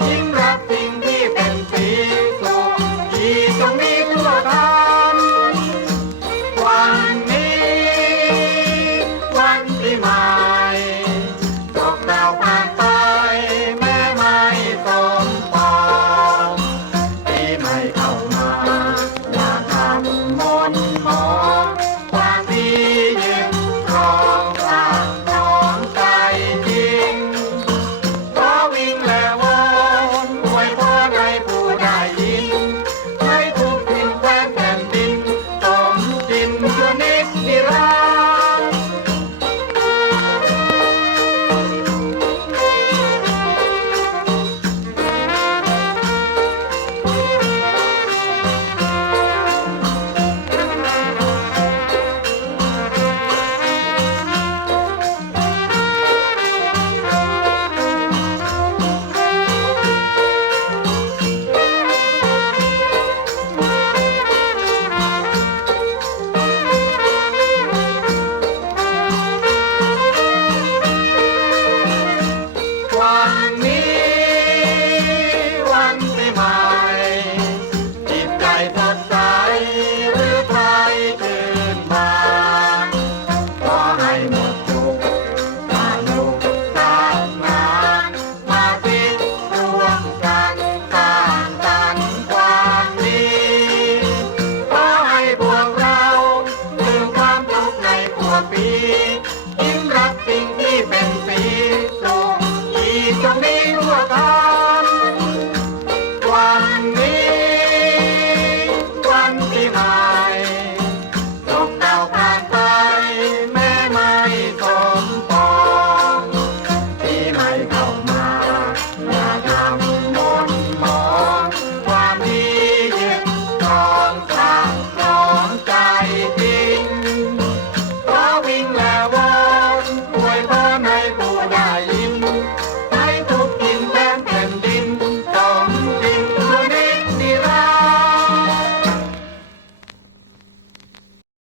Jim Rapping.